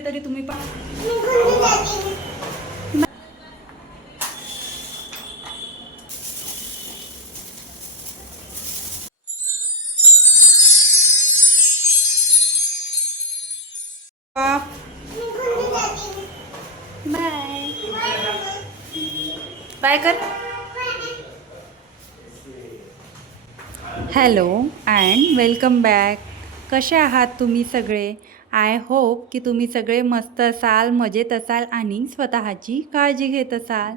तरी तुम्ही पा बाय बाय कर. हॅलो अँड वेलकम बॅक कसे आहात तुम्ही सगळे? आय होप की तुम्ही सगळे मस्त असाल मजेत असाल आणि स्वतःची काळजी घेत असाल.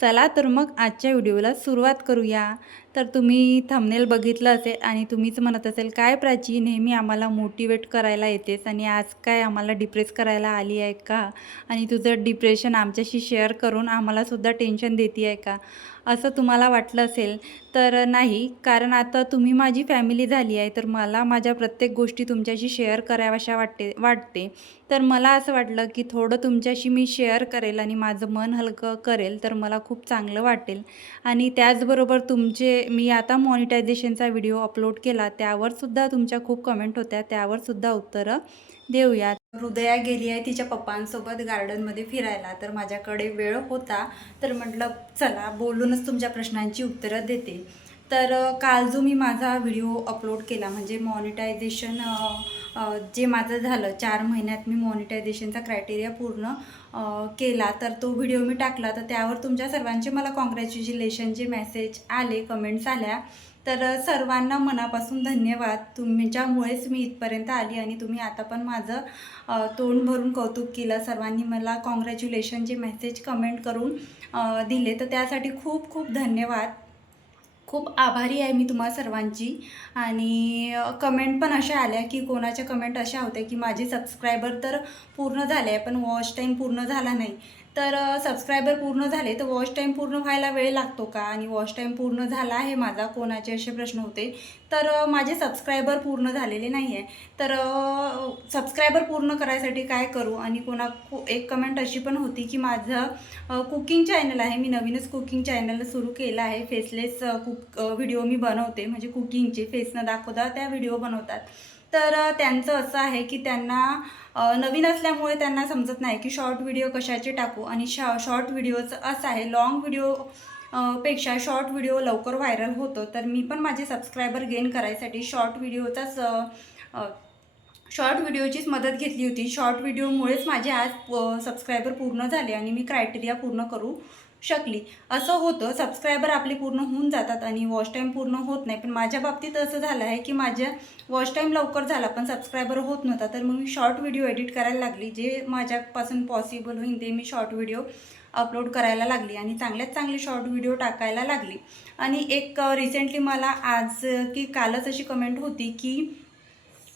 चला तर मग आजच्या व्हिडिओला सुरुवात करूया. तर तुम्ही थंबनेल बघितलं असेल आणि तुम्हीच म्हणत असेल काय प्राची नेहमी आम्हाला मोटिवेट करायला येतेस आणि आज काय आम्हाला डिप्रेस करायला आली आहे का? आणि तुझं डिप्रेशन आमच्याशी शेअर करून आम्हालासुद्धा टेन्शन देते आहे का? असं तुम्हाला वाटलं असेल तर नाही. कारण आता तुम्ही माझी फॅमिली झाली आहे तर मला माझ्या प्रत्येक गोष्टी तुमच्याशी शेअर कराव्याशा वाटते वाटते. तर मला असं वाटलं की थोडं तुमच्याशी मी शेअर करेल आणि माझं मन हलकं करेल तर मला खूप चांगलं वाटेल. आणि त्याचबरोबर तुमचे मी आता मॉनिटायझेशनचा व्हिडिओ अपलोड केला त्यावरसुद्धा तुमच्या खूप कमेंट होत्या त्यावरसुद्धा उत्तरं देऊयात हृदया गेली आहे तिच्या पप्पांसोबत गार्डनमध्ये फिरायला तर माझ्याकडे वेळ होता तर म्हटलं चला बोलूनच तुमच्या प्रश्नांची उत्तरं देते. तर काल जो मी माझा व्हिडिओ अपलोड केला म्हणजे मॉनिटायझेशन जे माझं झालं चार महिन्यात मी मॉनिटायझेशनचा क्रायटेरिया पूर्ण केला. तर तो व्हिडिओ मी टाकला. तर त्यावर तुमच्या सर्वांचे मला कॉंग्रॅच्युलेशनचे मेसेज आले कमेंट्स आल्या. तर सर्वांना मनापासून धन्यवाद. तुमच्यामुळेच मी इथपर्यंत आली आणि तुम्ही आता पण माझं तोंड भरून कौतुक केलं. सर्वांनी मला कॉंग्रॅच्युलेशनचे मेसेज कमेंट करून दिले. तर त्यासाठी खूप खूप धन्यवाद. खूप आभारी आहे मी तुम्हा सर्वांची. आणि कमेंट पण अशा आल्या की कोणाच्या कमेंट अशा होत्या की माझे सबस्क्रायबर तर पूर्ण झाले आहे पण वॉच टाईम पूर्ण झाला नाही. तर सबस्क्रायबर पूर्ण झाले तर वॉच टाईम पूर्ण व्हायला वेळ लागतो का? आणि वॉच टाईम पूर्ण झाला आहे माझा? कोणाचे असे प्रश्न होते? तर माझे सबस्क्रायबर पूर्ण झालेले नाही आहे तर सबस्क्रायबर पूर्ण करायसाठी काय करू? आणि कोणा एक कमेंट अशी पण होती की माझं कुकिंग चॅनल आहे. मी नवीनच कुकिंग चॅनल सुरू केलं आहे. फेसलेस कुक व्हिडिओ मी बनवते. म्हणजे कुकिंगचे फेसनं दाखवता त्या व्हिडिओ बनवतात. तर त्यांचं असं आहे की त्यांना नवीन असल्यामुळे त्यांना समजत नाही की शॉर्ट व्हिडिओ कशाचे टाकू. आणि शॉ शॉर्ट व्हिडिओचं असं आहे लॉंग व्हिडिओ पेक्षा शॉर्ट व्हिडिओ लवकर व्हायरल होतो. तर मी पण माझे सबस्क्रायबर गेन करायसाठी शॉर्ट व्हिडिओचाच शॉर्ट व्हिडिओचीच मदत घेतली होती. शॉर्ट व्हिडिओमुळेच माझे आज सबस्क्रायबर पूर्ण झाले आणि मी क्रायटेरिया पूर्ण करू शकली. असं होतं सबस्क्रायबर आपले पूर्ण होऊन जातात आणि वॉच टाईम पूर्ण होत नाही. पण माझ्या बाबतीत असं झालं आहे की माझ्या वॉच टाईम लवकर झाला पण सबस्क्रायबर होत नव्हता. तर मग मी शॉर्ट व्हिडिओ एडिट करायला लागली जे माझ्यापासून पॉसिबल होईल ते मी शॉर्ट व्हिडिओ अपलोड करायला लागली आणि चांगल्यात चांगली शॉर्ट व्हिडिओ टाकायला लागली. आणि एक रिसेंटली मला आज की कालच अशी कमेंट होती की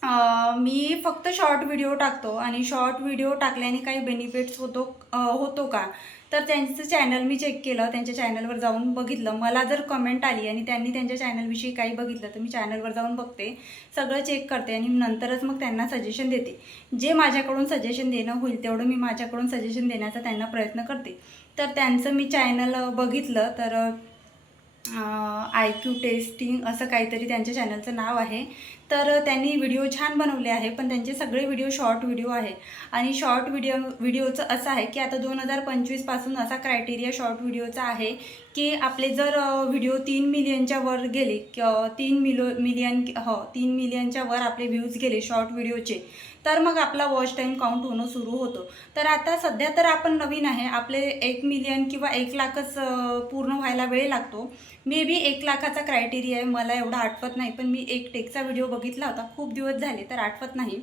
आ, मी फक्त शॉर्ट व्हिडिओ टाकतो. आणि शॉर्ट व्हिडिओ टाकल्याने काही बेनिफिट्स होतो होतो का? तर त्यांचं चॅनल मी चेक केलं त्यांच्या चॅनलवर जाऊन बघितलं. मला जर कमेंट आली आणि त्यांनी त्यांच्या चॅनलविषयी काही बघितलं तर मी चॅनलवर जाऊन बघते. सगळं चेक करते आणि नंतरच मग त्यांना सजेशन देते. जे माझ्याकडून सजेशन देणं होईल तेवढं मी माझ्याकडून सजेशन देण्याचा त्यांना प्रयत्न करते. तर त्यांचं मी चॅनल बघितलं तर आय क्यू टेस्टिंग असं काहीतरी त्यांच्या चॅनलचं नाव आहे. तर त्यांनी व्हिडिओ छान बनवले आहे पण त्यांचे सगळे व्हिडिओ शॉर्ट व्हिडिओ आहे. आणि शॉर्ट व्हिडिओ व्हिडिओचं असं आहे की आता दोन हजार पंचवीसपासून असा क्रायटेरिया शॉर्ट व्हिडिओचा आहे की आपले जर व्हिडिओ तीन मिलियनच्या वर गेले तीन मिलो मिलियन हो तीन मिलियनच्या वर आपले व्ह्यूज गेले शॉर्ट व्हिडिओचे तर मग आपला वॉच टाईम काउंट होणं सुरू होतो. तर आता सध्या तर आपण नवीन आहे आपले एक मिलियन किंवा एक लाखच पूर्ण व्हायला वेळ लागतो. मे बी एक लाखाचा क्रायटेरिया आहे मला एवढा आठवत नाही पण मी एक टेकचा व्हिडिओ बघितला होता. खूप दिवस झाले तर आठवत नाही.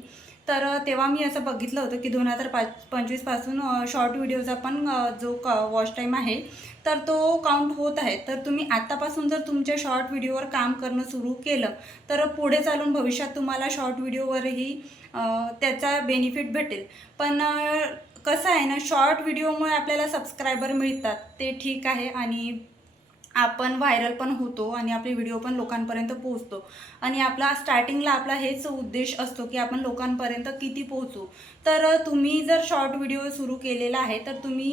तर तेव्हा मी असं बघितलं होतं की दोन हजार पाच पंचवीसपासून शॉर्ट व्हिडिओचा पण जो क वॉच टाईम आहे तर तो काउंट होत आहे. तर तुम्ही आत्तापासून जर तुमच्या शॉर्ट व्हिडिओवर काम करणं सुरू केलं तर पुढे चालून भविष्यात तुम्हाला शॉर्ट व्हिडिओवरही त्याचा बेनिफिट भेटेल. पण कसं आहे ना शॉर्ट व्हिडिओमुळे आपल्याला सबस्क्रायबर मिळतात. ते ठीक आहे आणि आपण व्हायरल पण होतो आणि आपले व्हिडिओ पण लोकांपर्यंत पोहोचतो. आणि आपला स्टार्टिंगला आपला हेच उद्देश असतो की आपण लोकांपर्यंत किती पोहोचू. तर तुम्ही जर शॉर्ट व्हिडिओ सुरू केलेला आहे तर तुम्ही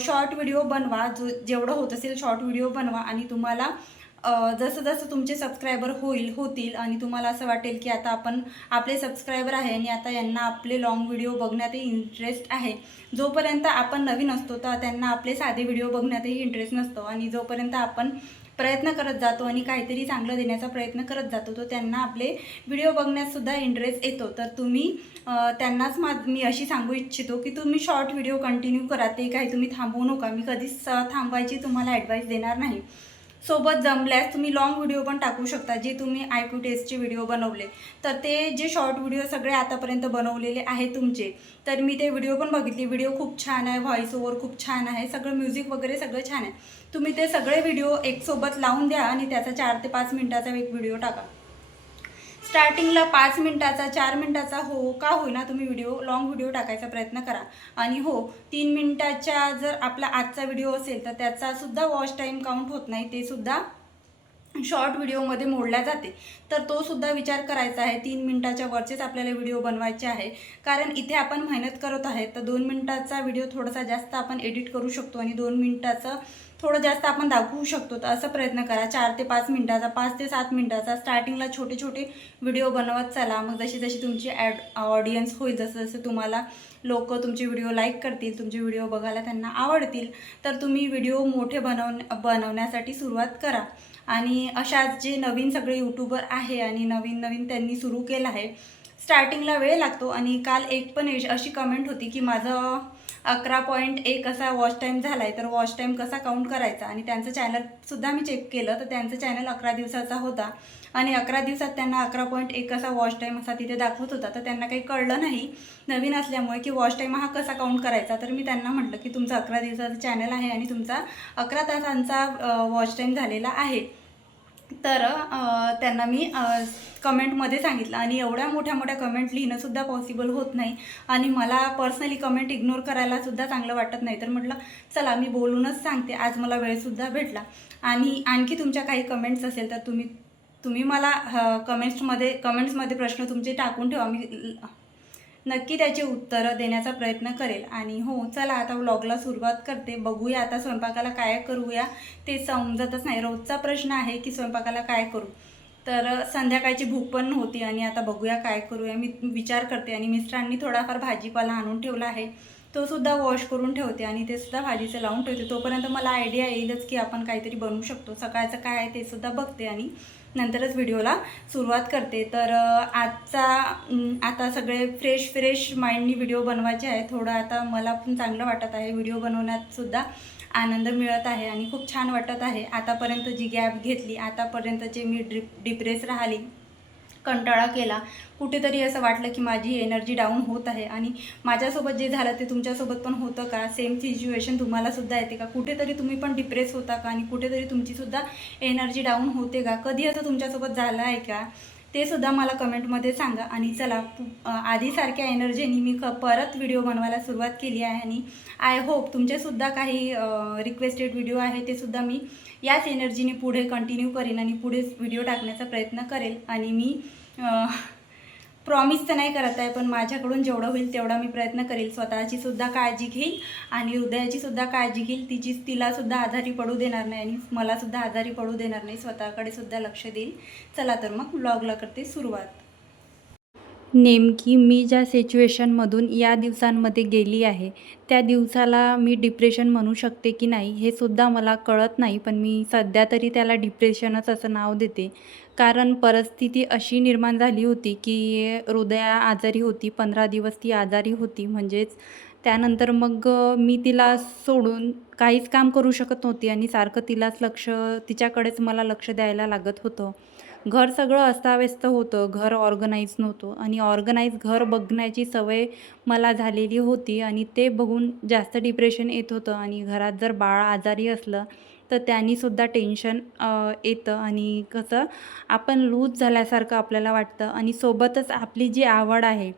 शॉर्ट व्हिडिओ बनवा. जो जेवढं होत असेल शॉर्ट व्हिडिओ बनवा आणि तुम्हाला जसं जसं तुमचे सबस्क्रायबर होईल होतील आणि तुम्हाला असं वाटेल की आता आपण आपले सबस्क्रायबर आहे आणि आता यांना आपले लॉंग व्हिडिओ बघण्यातही इंटरेस्ट आहे जोपर्यंत आपण नवीन असतो तर त्यांना आपले साधे व्हिडिओ बघण्यातही इंटरेस्ट नसतो. आणि जोपर्यंत आपण प्रयत्न करत जातो आणि काहीतरी चांगलं देण्याचा प्रयत्न करत जातो तो त्यांना आपले व्हिडिओ बघण्यातसुद्धा इंटरेस्ट येतो. तर तुम्ही त्यांनाच मा मी अशी सांगू इच्छितो की तुम्ही शॉर्ट व्हिडिओ कंटिन्यू करा. ते काही तुम्ही थांबवू नका. मी कधीच थांबवायची तुम्हाला ॲडवाईस देणार नाही. सोबत जमल्यास तुम्ही लॉंग व्हिडिओ पण टाकू शकता जे तुम्ही आय क्यू टेस्टचे व्हिडिओ बनवले. तर ते जे शॉर्ट व्हिडिओ सगळे आतापर्यंत बनवलेले आहे तुमचे तर मी ते व्हिडिओ पण बघितले. व्हिडिओ खूप छान आहे व्हॉइस ओव्हर खूप छान आहे सगळं म्युझिक वगैरे सगळं छान आहे. तुम्ही ते सगळे व्हिडिओ एकसोबत लावून द्या आणि त्याचा चार ते पाच मिनिटाचा एक व्हिडिओ टाका. स्टार्टिंगला पाच मिनटाचा चार मिनटाचा हो का होईना तुम्ही व्हिडिओ लॉंग व्हिडिओ टाकायचा प्रयत्न करा. आणि हो तीन मिनटाच्या जर आपला आजचा व्हिडिओ असेल तर त्याचासुद्धा वॉच टाईम काउंट होत नाही ते सुद्धा शॉर्ट व्हिडिओमध्ये मोडल्या जाते. तर तो सुद्धा विचार करायचा आहे तीन मिनटाच्या वरचेच आपल्याला व्हिडिओ बनवायचे आहे. कारण इथे आपण मेहनत करत आहे तर दोन मिनटाचा व्हिडिओ थोडासा जास्त आपण एडिट करू शकतो आणि दोन मिनटाचं थोडं जास्त आपण दाखवू शकतो तर असं प्रयत्न करा. चार ते पाच मिनटाचा पाच ते सात मिनटाचा. स्टार्टिंगला छोटे छोटे व्हिडिओ बनवत चला. मग जशी जशी तुमची ॲड ऑडियन्स होईल जसं जसं तुम्हाला लोक तुमचे व्हिडिओ लाईक करतील तुमचे व्हिडिओ बघायला त्यांना आवडतील तर तुम्ही व्हिडिओ मोठे बनव बनवण्यासाठी सुरुवात करा. आणि अशाच जे नवीन सगळे यूट्यूबर आहे आणि नवीन नवीन त्यांनी सुरू केलं आहे स्टार्टिंगला वेळ लागतो. आणि काल एक पण अशी कमेंट होती की माझं अकरा पॉईंट एक असा वॉच टाईम झाला आहे तर वॉच टाईम कसा काउंट करायचा? आणि त्यांचं चॅनलसुद्धा मी चेक केलं. तर त्यांचं चॅनल अकरा दिवसाचा होता. आणि अकरा दिवसात त्यांना अकरा पॉईंट एक असा वॉच टाईम असा तिथे दाखवत होता. तर त्यांना काही कळलं नाही नवीन असल्यामुळे की वॉच टाईम हा कसा काउंट करायचा? तर मी त्यांना म्हटलं की तुमचं अकरा दिवसाचं चॅनल आहे आणि तुमचा अकरा तासांचा वॉच टाईम झालेला आहे. तर त्यांना मी कमेंटमध्ये सांगितलं. आणि एवढ्या मोठ्या मोठ्या कमेंट लिहिणंसुद्धा पॉसिबल होत नाही. आणि मला पर्सनली कमेंट इग्नोर करायलासुद्धा चांगलं वाटत नाही. तर म्हटलं चला मी बोलूनच सांगते. आज मला वेळसुद्धा भेटला. आणि आणखी तुमच्या काही कमेंट्स असेल तर तुम्ही तुम्ही मला कमेंट्समध्ये कमेंट्समध्ये प्रश्न तुमचे टाकून ठेवा. मी नक्की त्याचे उत्तरं देण्याचा प्रयत्न करेल. आणि हो चला आता व्लॉगला सुरुवात करते. बघूया आता स्वयंपाकाला काय करूया ते समजतच नाही. रोजचा प्रश्न आहे की स्वयंपाकाला काय करू? तर संध्याकाळची भूक पण नव्हती आणि आता बघूया काय करूया. मी विचार करते आणि मिस्टरांनी थोडाफार भाजीपाला आणून ठेवला आहे. तो सुद्धा वॉश करून ठेवते आणि ते सुद्धा भाजीचं लावून ठेवते. तोपर्यंत मला आयडिया येईलच की आपण काहीतरी बनवू शकतो. सकाळचं काय आहे ते सुद्धा बघते आणि नंतरच व्हिडिओला सुरुवात करते. तर आजचा आता सगळे फ्रेश फ्रेश माइंडनी व्हिडिओ बनवायचे आहे थोडं आता मला पण चांगलं वाटत आहे. व्हिडिओ बनवण्यातसुद्धा आनंद मिळत आहे आणि खूप छान वाटत आहे. आतापर्यंत जी गॅप घेतली आतापर्यंतचे मी ड्रिप डिप्रेस राहिली. कंटाळा केला. कुठेतरी असं वाटलं की माझी एनर्जी डाऊन होत आहे आणि माझ्यासोबत जे झालं ते तुमच्यासोबत पण होतं का? सेम सिच्युएशन तुम्हालासुद्धा येते का? कुठेतरी तुम्ही पण डिप्रेस होता का? आणि कुठेतरी तुमचीसुद्धा एनर्जी डाऊन होते का? कधी असं तुमच्यासोबत झालं आहे का? ते सुद्धा मला कमेंटमध्ये सांगा. आणि चला आधीसारख्या एनर्जीनी मी क परत व्हिडिओ बनवायला सुरुवात केली आहे आणि आय होप तुमचेसुद्धा काही रिक्वेस्टेड व्हिडिओ आहे ते सुद्धा मी याच एनर्जीने पुढे कंटिन्यू करेन आणि पुढे व्हिडिओ टाकण्याचा प्रयत्न करेल. आणि मी प्रॉमिस तर नाही करत आहे पण माझ्याकडून जेवढं होईल तेवढा मी प्रयत्न करेल. स्वतःची सुद्धा काळजी घेईल आणि हृदयाची सुद्धा काळजी घेईल. तिची तिला सुद्धा आजारी पडू देणार नाही आणि मला सुद्धा आजारी पडू देणार नाही. स्वतःकडे सुद्धा लक्ष देईल. चला तर मग ब्लॉगला करते सुरुवात. नेमकी मी ज्या सिच्युएशनमधून या दिवसांमध्ये गेली आहे त्या दिवसाला मी डिप्रेशन म्हणू शकते की नाही हे सुद्धा मला कळत नाही पण मी सध्या तरी त्याला डिप्रेशनच असं नाव देते. कारण परिस्थिती अशी निर्माण झाली होती की हृदया आजारी होती पंधरा दिवस ती आजारी होती. म्हणजेच त्यानंतर मग मी तिला सोडून काहीच काम करू शकत नव्हती आणि सारखं तिलाच लक्ष तिच्याकडेच मला लक्ष द्यायला लागत होतं. घर सगळं अस्ताव्यस्त होतं घर ऑर्गनाईज नव्हतं आणि ऑर्गनाईज घर बघण्याची सवय मला झालेली होती आणि ते बघून जास्त डिप्रेशन येत होतं आणि घरात जर बाळ आजारी असलं तर त्यांनीसुद्धा टेन्शन येतं आणि कसं आपण लूज झाल्यासारखं आपल्याला वाटतं आणि सोबतच आपली जी आवड आहे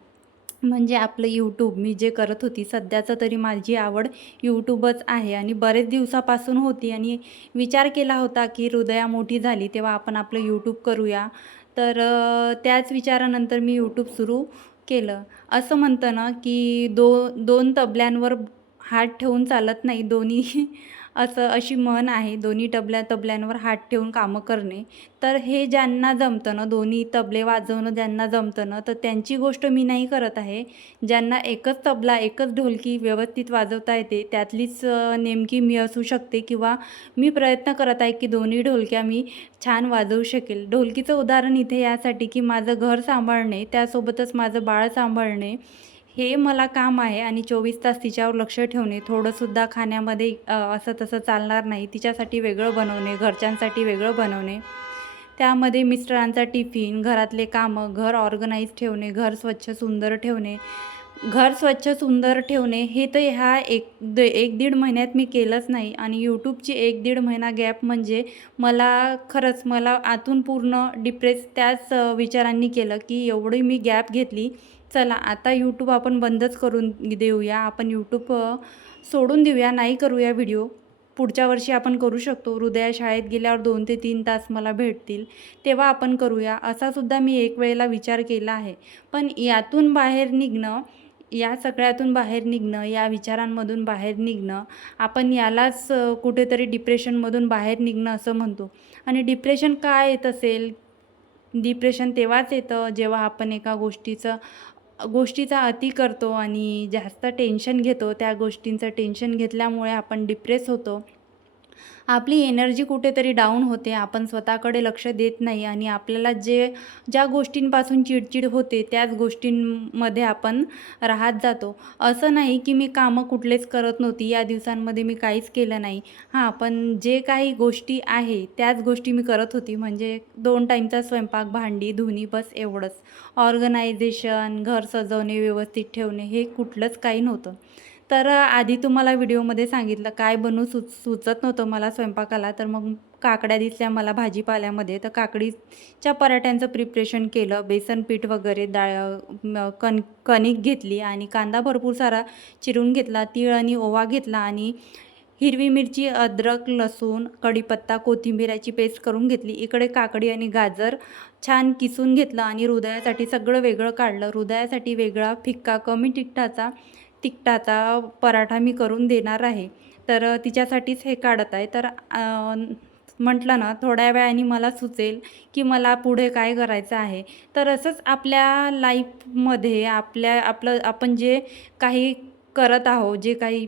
म्हणजे आपलं यूट्यूब मी जे करत होती सध्याचं तरी माझी आवड यूट्यूबच आहे आणि बरेच दिवसापासून होती आणि विचार केला होता की हृदया मोठी झाली तेव्हा आपण आपलं यूट्यूब करूया. तर त्याच विचारानंतर मी यूट्यूब सुरू केलं. असं म्हणतं ना की दो दोन तबल्यांवर हात ठेवून चालत नाही दोन्ही असं अशी म्हण आहे दोन्ही तबल्या तबल्यांवर हात ठेवून कामं करणे. तर हे ज्यांना जमतं ना दोन्ही तबले वाजवणं ज्यांना जमतं ना तर त्यांची गोष्ट मी नाही करत आहे. ज्यांना एकच तबला एकच ढोलकी व्यवस्थित वाजवता येते त्यातलीच नेमकी मी असू शकते किंवा मी प्रयत्न करत आहे की दोन्ही ढोलक्या मी छान वाजवू शकेल. ढोलकीचं उदाहरण इथे यासाठी की माझं घर सांभाळणे त्यासोबतच माझं बाळ सांभाळणे हे मला काम आहे आणि चोवीस तास तिच्यावर लक्ष ठेवणे थोडंसुद्धा खाण्यामध्ये असं तसं चालणार नाही. तिच्यासाठी वेगळं बनवणे घरच्यांसाठी वेगळं बनवणे. त्यामध्ये मिस्टरांचा टिफिन घरातले कामं घर ऑर्गनाईज ठेवणे घर स्वच्छ सुंदर ठेवणे. घर स्वच्छ सुंदर ठेवणे हे तर ह्या एक द एक दीड महिन्यात मी केलंच नाही आणि यूट्यूबची एक दीड महिना गॅप म्हणजे मला खरंच मला आतून पूर्ण डिप्रेस त्याच विचारांनी केलं की एवढी मी गॅप घेतली चला आता यूट्यूब आपण बंदच करून देऊया. आपण यूट्यूब सोडून देऊया नाही करूया व्हिडिओ पुढच्या वर्षी आपण करू शकतो. हृदया शाळेत गेल्यावर दोन ते तीन तास मला भेटतील. तेव्हा आपण करूया. असासुद्धा मी एक वेळेला विचार केला आहे. पण यातून बाहेर निघणं या सगळ्यातून बाहेर निघणं या विचारांमधून बाहेर निघणं आपण यालाच कुठेतरी डिप्रेशनमधून बाहेर निघणं असं म्हणतो. आणि डिप्रेशन काय येत असेल? डिप्रेशन तेव्हाच येतं जेव्हा आपण एका गोष्टीचं गोष्टीचा अति करतो आणि जास्त टेन्शन घेतो त्या गोष्टींचं टेन्शन घेतल्यामुळे आपण डिप्रेस होतो. आपली एनर्जी कुठेतरी डाऊन होते आपण स्वतःकडे लक्ष देत नाही आणि आपल्याला जे ज्या गोष्टींपासून चिडचिड होते त्याच गोष्टींमध्ये आपण राहत जातो. असं नाही की मी कामं कुठलेच करत नव्हती या दिवसांमध्ये मी काहीच केलं नाही. हां पण जे काही गोष्टी आहे त्याच गोष्टी मी करत होती. म्हणजे दोन टाईमचा स्वयंपाक भांडी धुणी बस एवढंच. ऑर्गनायझेशन घर सजवणे व्यवस्थित ठेवणे हे कुठलंच काही नव्हतं. तर आधी तुम्हाला व्हिडिओमध्ये सांगितलं काय बनवू सुच सुचत नव्हतं मला स्वयंपाकाला. तर मग काकड्या दिसल्या मला भाजीपाल्यामध्ये. तर काकडीच्या पराठ्यांचं प्रिपरेशन केलं. बेसन पीठ वगैरे डाळ कण कणिक घेतली आणि कांदा भरपूर सारा चिरून घेतला तीळ आणि ओवा घेतला आणि हिरवी मिरची अद्रक लसूण कढीपत्ता कोथिंबीराची पेस्ट करून घेतली. इकडे काकडी आणि गाजर छान किसून घेतलं आणि हृदयासाठी सगळं वेगळं काढलं. हृदयासाठी वेगळा फिक्का कमी तिखटाचा तिखटाचा पराठा मी करून देणार आहे. तर तिच्यासाठीच हे काढत आहे. तर म्हटलं ना थोड्या वेळाने मला सुचेल की मला पुढे काय करायचं आहे. तर असंच आपल्या लाईफमध्ये आपल्या आपलं आपण जे काही करत आहो जे काही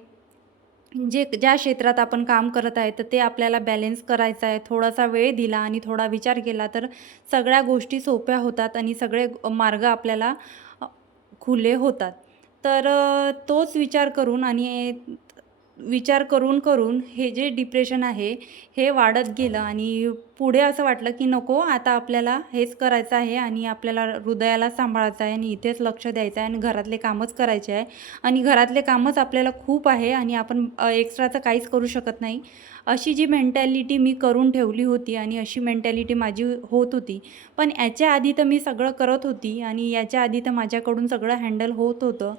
जे ज्या क्षेत्रात आपण काम करत आहे तर ते आपल्याला बॅलेन्स करायचं आहे. थोडासा वेळ दिला आणि थोडा विचार केला तर सगळ्या गोष्टी सोप्या होतात आणि सगळे मार्ग आपल्याला खुले होतात. तर तोच विचार करून आणि विचार करून करून हे जे डिप्रेशन आहे हे वाढत गेलं आणि पुढे असं वाटलं की नको आता आपल्याला हेच करायचं आहे आणि आपल्याला हृदयाला सांभाळायचं आहे आणि इथेच लक्ष द्यायचं आहे आणि घरातले कामच करायचे आहे. आणि घरातले कामच आपल्याला खूप आहे आणि आपण एक्स्ट्राचं काहीच करू शकत नाही. अशी जी मेंटॅलिटी मी करून ठेवली होती आणि अशी मेंटॅलिटी माझी होत होती. पण याच्या आधी तर मी सगळं करत होती आणि याच्या आधी तर माझ्याकडून सगळं हँडल होत होतं.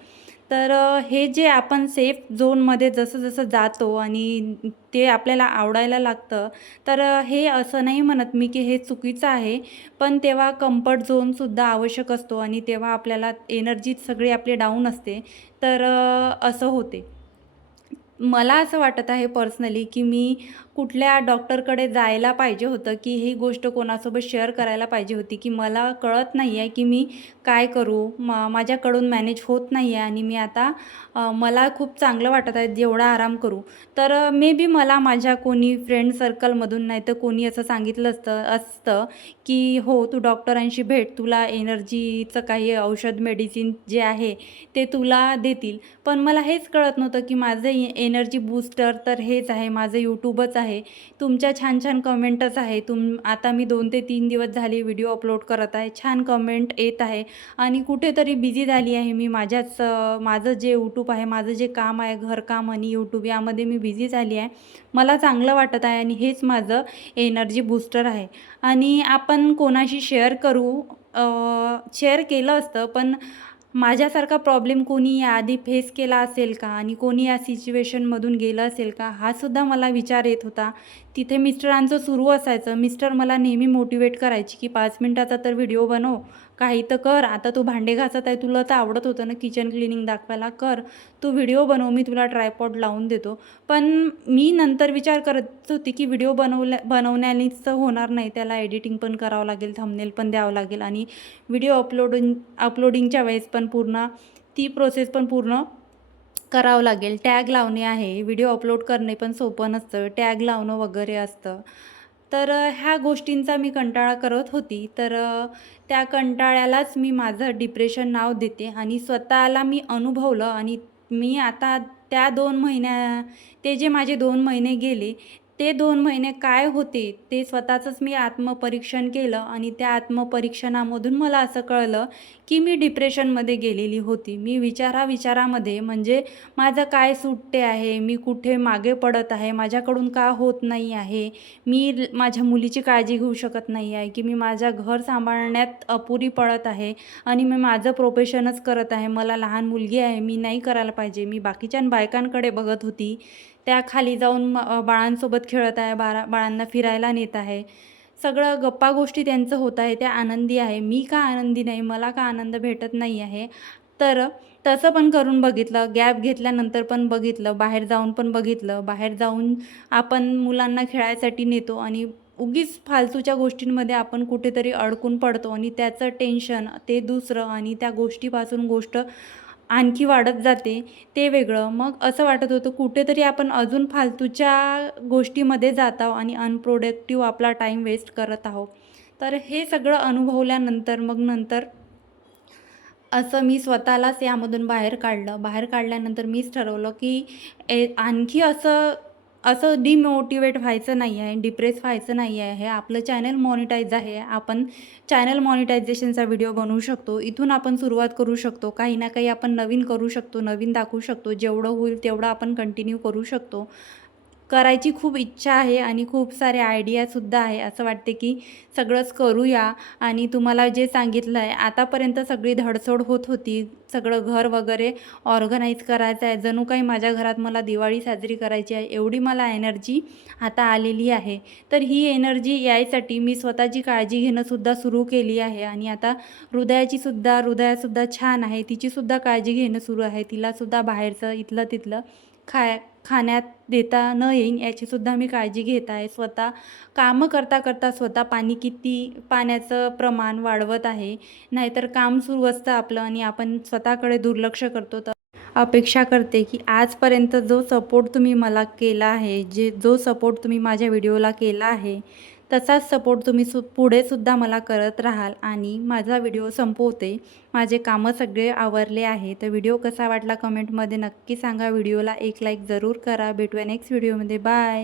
तर हे जे आपण सेफ झोनमध्ये जसं जसं जातो आणि ते आपल्याला आवडायला लागतं तर हे असं नाही म्हणत मी की हे चुकीचं आहे. पण तेव्हा कम्फर्ट झोनसुद्धा आवश्यक असतो आणि तेव्हा आपल्याला एनर्जी सगळी आपली डाऊन असते. तर असं होते. मला असं वाटत आहे पर्सनली की मी कुठल्या डॉक्टरकडे जायला पाहिजे होतं की ही गोष्ट कोणासोबत शेअर करायला पाहिजे होती की मला कळत नाही आहे की मी काय करू म माझ्याकडून मॅनेज होत नाही आहे आणि मी आता मला खूप चांगलं वाटत आहे जेवढा आराम करू. तर मे बी मला माझ्या कोणी फ्रेंड सर्कलमधून नाही तर कोणी असं सांगितलं असतं असतं की हो तू डॉक्टरांशी भेट तुला एनर्जीचं काही औषध मेडिसिन जे आहे ते तुला देतील. पण मला हेच कळत नव्हतं की माझं एनर्जी बूस्टर तर हेच आहे माझं यूट्यूबच आहे. आहे. तुमच्या छान छान कमेंटच आहे. तुम आता मी दोन ते तीन दिवस झाले व्हिडिओ अपलोड करत आहे. छान कमेंट येत आहे. आणि कुठेतरी बिझी झाली आहे मी. माझ्याच माझं जे यूट्यूब आहे माझं जे काम आहे घरकाम आणि यूट्यूब यामध्ये मी बिझी झाली आहे. मला चांगलं वाटत आहे आणि हेच माझं एनर्जी बूस्टर आहे. आणि आपण कोणाशी शेअर करू शेअर केलं असतं पण माझ्यासारखा प्रॉब्लेम कोणी याआधी फेस केला असेल का? आणि कोणी या सिच्युएशनमधून गेलं असेल का? हा सुद्धा मला विचार येत होता. तिथे मिस्टरांचं सुरू असायचं. मिस्टर मला नेहमी मोटिवेट करायची की पाच मिनटाचा तर व्हिडिओ बनव. काही तर कर. आता तू भांडे घासत आहे तुला तर आवडत होतं ना किचन क्लिनिंग दाखवायला. कर. तू व्हिडिओ बनव. मी तुला ट्रायपॉड लावून देतो. पण मी नंतर विचार करत होती की व्हिडिओ बनवल्या बनवण्यानेच होणार नाही. त्याला एडिटिंग पण करावं लागेल थंबनेल पण द्यावं लागेल आणि व्हिडिओ अपलोडिंग अपलोडिंगच्या वेळेस पण पूर्ण ती प्रोसेस पण पूर्ण करावं लागेल. टॅग लावणे आहे. व्हिडिओ अपलोड करणे पण सोपं नसतं. टॅग लावणं वगैरे असतं. तर ह्या गोष्टींचा मी कंटाळा करत होती. तर त्या कंटाळ्यालाच मी माझं डिप्रेशन नाव देते आणि स्वतःला मी अनुभवलं आणि मी आता त्या दोन महिन्या ते जे माझे दोन महिने गेले ते दोन महिने काय होते ते स्वतःचंच मी आत्मपरीक्षण केलं आणि त्या आत्मपरीक्षणामधून मला असं कळलं की मी डिप्रेशनमध्ये गेलेली होती. मी विचारा विचारामध्ये म्हणजे माझं काय सुटते आहे? मी कुठे मागे पडत आहे? माझ्याकडून का होत नाही आहे? मी माझ्या मुलीची काळजी घेऊ शकत नाही आहे की मी माझ्या घर सांभाळण्यात अपुरी पडत आहे आणि मी माझं प्रोफेशनच करत आहे. मला लहान मुलगी आहे मी नाही करायला पाहिजे. मी बाकीच्या बायकांकडे बघत होती. त्या खाली जाऊन बाळांसोबत खेळत आहे बाळा बाळांना फिरायला नेत आहे. सगळं गप्पा गोष्टी त्यांचं होत आहे त्या आनंदी आहे. मी का आनंदी नाही? मला का आनंद भेटत नाही आहे? तर तसं पण करून बघितलं गॅप घेतल्यानंतर पण बघितलं बाहेर जाऊन पण बघितलं. बाहेर जाऊन आपण मुलांना खेळायसाठी नेतो आणि उगीच फालतूच्या गोष्टींमध्ये आपण कुठेतरी अडकून पडतो आणि त्याचं टेन्शन ते दुसरं आणि त्या गोष्टीपासून गोष्ट आणखी वाढत जाते ते वेगळं. मग असं वाटत होतं कुठेतरी आपण अजून फालतूच्या गोष्टीमध्ये जात आहो आणि अनप्रोडक्टिव्ह आपला टाईम वेस्ट करत आहो तर हे सगळं अनुभवल्यानंतर मग नंतर असं मी स्वतःलाच यामधून बाहेर काढलं. बाहेर काढल्यानंतर मीच ठरवलं की ए आणखी असं असं डिमोटिवेट व्हायचं नाही आहे डिप्रेस व्हायचं नाही आहे हे आपलं चॅनल मॉनिटाईज आहे. आपण चॅनल मॉनिटायझेशनचा व्हिडिओ बनवू शकतो. इथून आपण सुरुवात करू शकतो. काही ना काही आपण नवीन करू शकतो नवीन दाखवू शकतो. जेवढं होईल तेवढं आपण कंटिन्यू करू शकतो. करायची खूप इच्छा आहे आणि खूप सारे आयडियासुद्धा आहे. असं वाटते की सगळंच करूया. आणि तुम्हाला जे सांगितलं आहे आतापर्यंत सगळी धडसोड होत होती. सगळं घर वगैरे ऑर्गनाईज करायचं आहे जणू काही माझ्या घरात मला दिवाळी साजरी करायची आहे एवढी मला एनर्जी आता आलेली आहे. तर ही एनर्जी यायसाठी मी स्वतःची काळजी घेणंसुद्धा सुरू केली आहे. आणि आता हृदयाचीसुद्धा हृदयासुद्धा छान आहे. तिचीसुद्धा काळजी घेणं सुरू आहे. तिलासुद्धा बाहेरचं इथलं तिथलं खाय खाण्यात देता न येईन याचीसुद्धा मी काळजी घेत आहे. स्वतः कामं करता करता स्वतः पाणी किती पाण्याचं प्रमाण वाढवत आहे नाहीतर काम सुरू असतं आपलं आणि आपण स्वतःकडे दुर्लक्ष करतो. तर अपेक्षा करते की आजपर्यंत जो सपोर्ट तुम्ही मला केला आहे जे जो सपोर्ट तुम्ही माझ्या व्हिडिओला केला आहे तसाच सपोर्ट तुम्ही सु पुढेसुद्धा मला करत राहाल आणि माझा व्हिडिओ संपवते. माझे कामं सगळे आवरले आहे. तर व्हिडिओ कसा वाटला कमेंटमध्ये नक्की सांगा. व्हिडिओला एक लाईक जरूर करा. भेटूया नेक्स्ट व्हिडिओमध्ये बाय